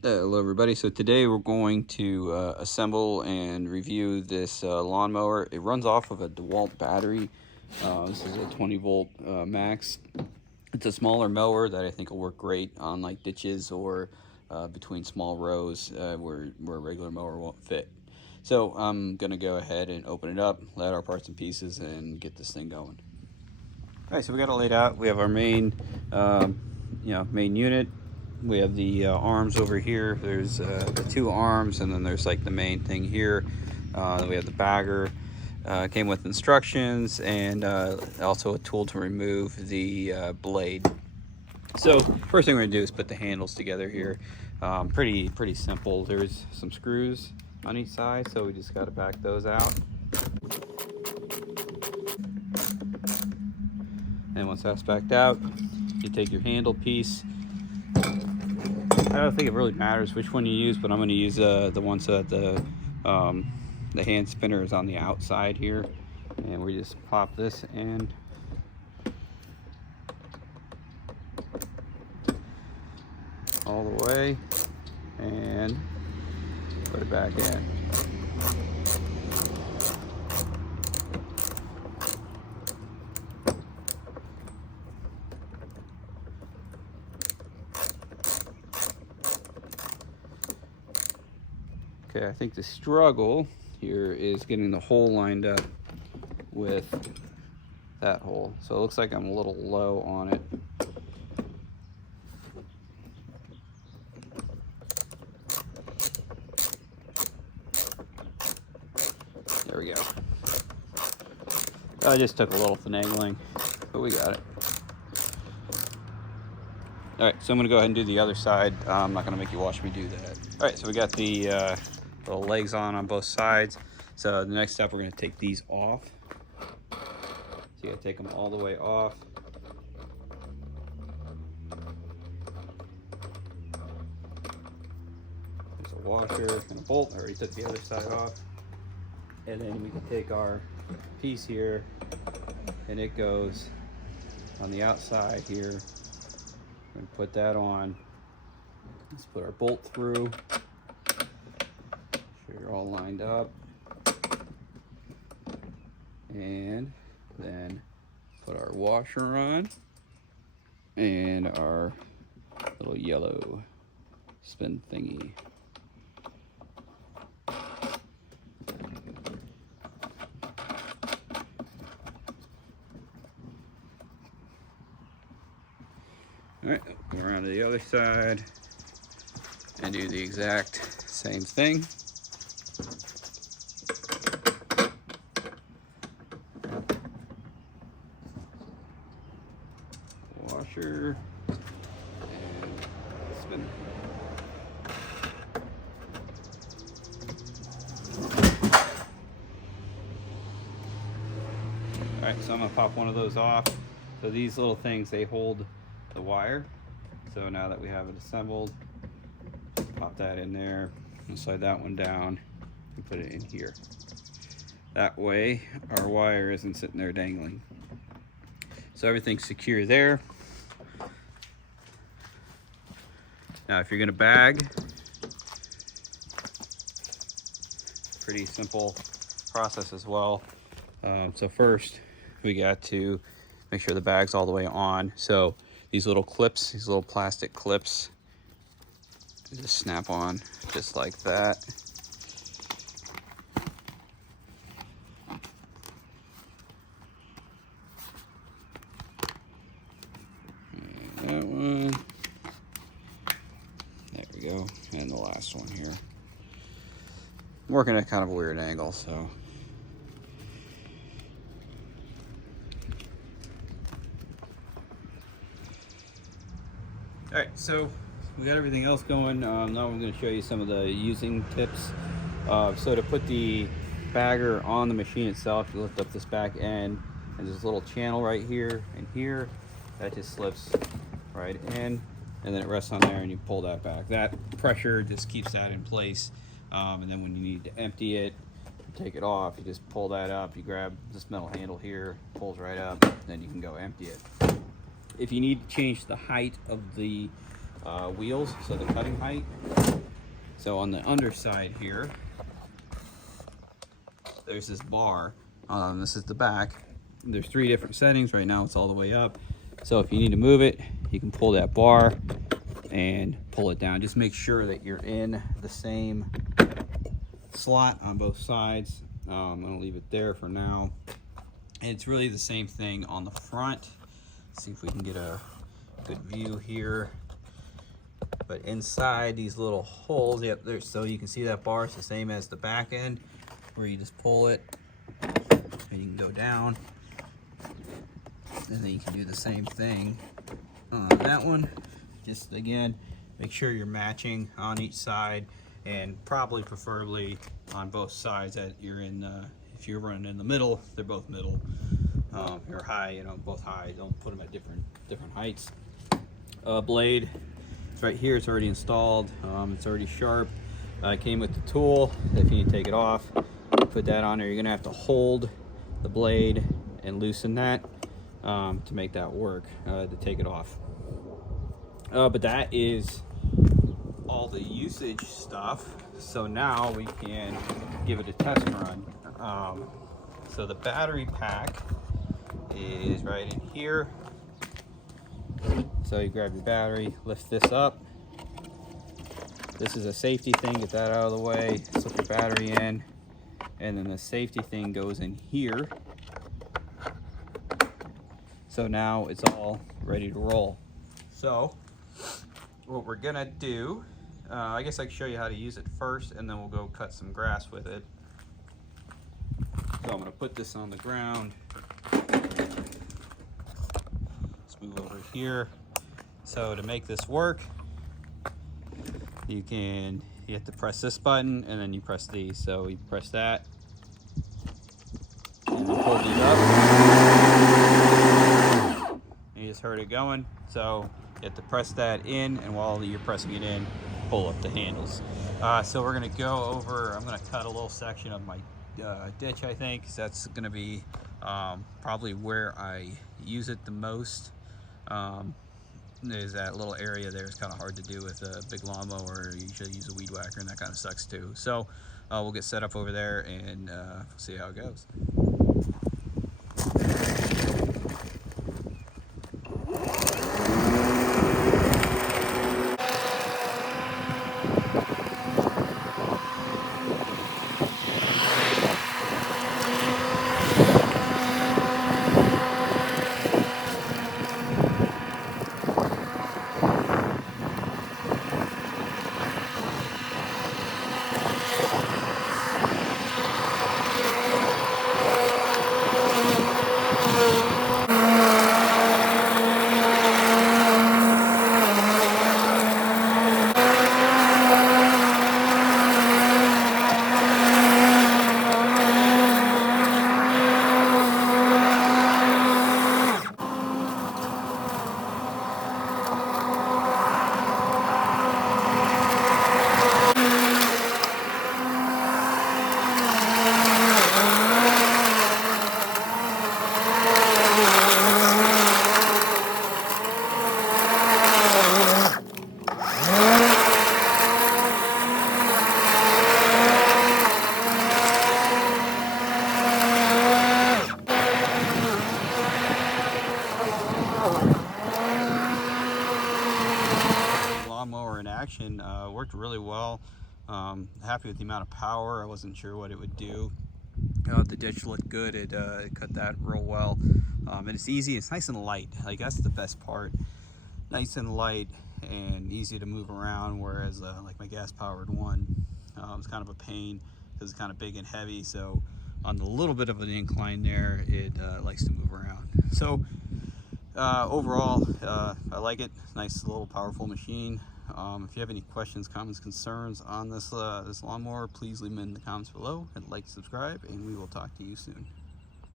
Hello everybody. So today we're going to assemble and review this lawnmower. It runs off of a DEWALT battery. This is a 20 volt max. It's a smaller mower that I think will work great on like ditches or between small rows where a regular mower won't fit. So I'm gonna go ahead and open it up, let our parts and pieces, and get this thing going. All right, so we got it laid out. We have our main main unit. We have the arms over here. There's the two arms, and then there's like the main thing here. Then we have the bagger. Came with instructions and also a tool to remove the blade. So first thing we're gonna do is put the handles together here. Pretty simple. There's some screws on each side, so we just got to back those out. And once that's backed out, you take your handle piece. I don't think it really matters which one you use, but I'm going to use the one so that the hand spinner is on the outside here, and we just pop this in. All the way and put it back in. Okay, I think the struggle here is getting the hole lined up with that hole. So it looks like I'm a little low on it. There we go. I just took a little finagling, but we got it. All right, so I'm gonna go ahead and do the other side. I'm not gonna make you watch me do that. All right, so we got the little legs on both sides. So the next step, we're gonna take these off. So you gotta take them all the way off. There's a washer and a bolt. I already took the other side off. And then we can take our piece here, and it goes on the outside here. We're gonna put that on. Let's put our bolt through. Sure you're all lined up. And then put our washer on and our little yellow spin thingy. All right, go around to the other side and do the exact same thing. Washer and spin. All right, so I'm gonna pop one of those off. So these little things, they hold the wire. So now that we have it assembled, pop that in there and slide that one down and put it in here. That way our wire isn't sitting there dangling. So everything's secure there. Now if you're gonna bag, pretty simple process as well. So first we got to make sure the bag's all the way on. So these little clips, these little plastic clips, just snap on just like that. And that one. There we go. And the last one here. I'm working at kind of a weird angle, so. All right, so we got everything else going. Now I'm going to show you some of the using tips. So to put the bagger on the machine itself, you lift up this back end, and there's a little channel right here and here that just slips right in, and then it rests on there, and you pull that back. That pressure just keeps that in place, and then when you need to empty it, you take it off, you just pull that up, you grab this metal handle here, pulls right up, then you can go empty it. If you need to change the height of the wheels, so the cutting height. So on the underside here, there's this bar. This is the back. There's 3 different settings. Right now it's all the way up. So if you need to move it, you can pull that bar and pull it down. Just make sure that you're in the same slot on both sides. I'm gonna leave it there for now. And it's really the same thing on the front. Let's see if we can get a good view here. But inside these little holes, yep, there, so you can see that bar. It's the same as the back end, where you just pull it and you can go down. And then you can do the same thing on that one. Just again, make sure you're matching on each side, and probably preferably on both sides that you're in. If you're running in the middle, they're both middle. Or high, you know, both high. Don't put them at different heights. Blade, it's right here. It's already installed. It's already sharp. It came with the tool. If you need to take it off, put that on there. You're gonna have to hold the blade and loosen that to make that work, to take it off. But that is all the usage stuff. So now we can give it a test run. So the battery pack is right in here. So you grab your battery, lift this up. This is a safety thing, get that out of the way, slip your battery in, and then the safety thing goes in here. So now it's all ready to roll. So what we're gonna do, I guess I can show you how to use it first, and then we'll go cut some grass with it. So I'm gonna put this on the ground. Let's move over here. So to make this work, you have to press this button, and then you press these. So you press that, and then pull these up. And you just heard it going. So you have to press that in, and while you're pressing it in, pull up the handles. So we're gonna go over, I'm gonna cut a little section of my ditch, I think. So that's gonna be probably where I use it the most. Is that little area there. Is kind of hard to do with a big lawnmower. You usually use a weed whacker, and that kind of sucks too. So we'll get set up over there, and see how it goes. Lawnmower in action worked really well. Happy with the amount of power. I wasn't sure what it would do. The ditch looked good. It cut that real well, and it's easy. It's nice and light. Like, that's the best part. Nice and light and easy to move around. Whereas like my gas-powered one, it's kind of a pain because it's kind of big and heavy. So on the little bit of an incline there, it likes to move around. So overall, I like it. Nice little powerful machine. If you have any questions, comments, concerns on this lawnmower, please leave them in the comments below, and like, subscribe, and we will talk to you soon.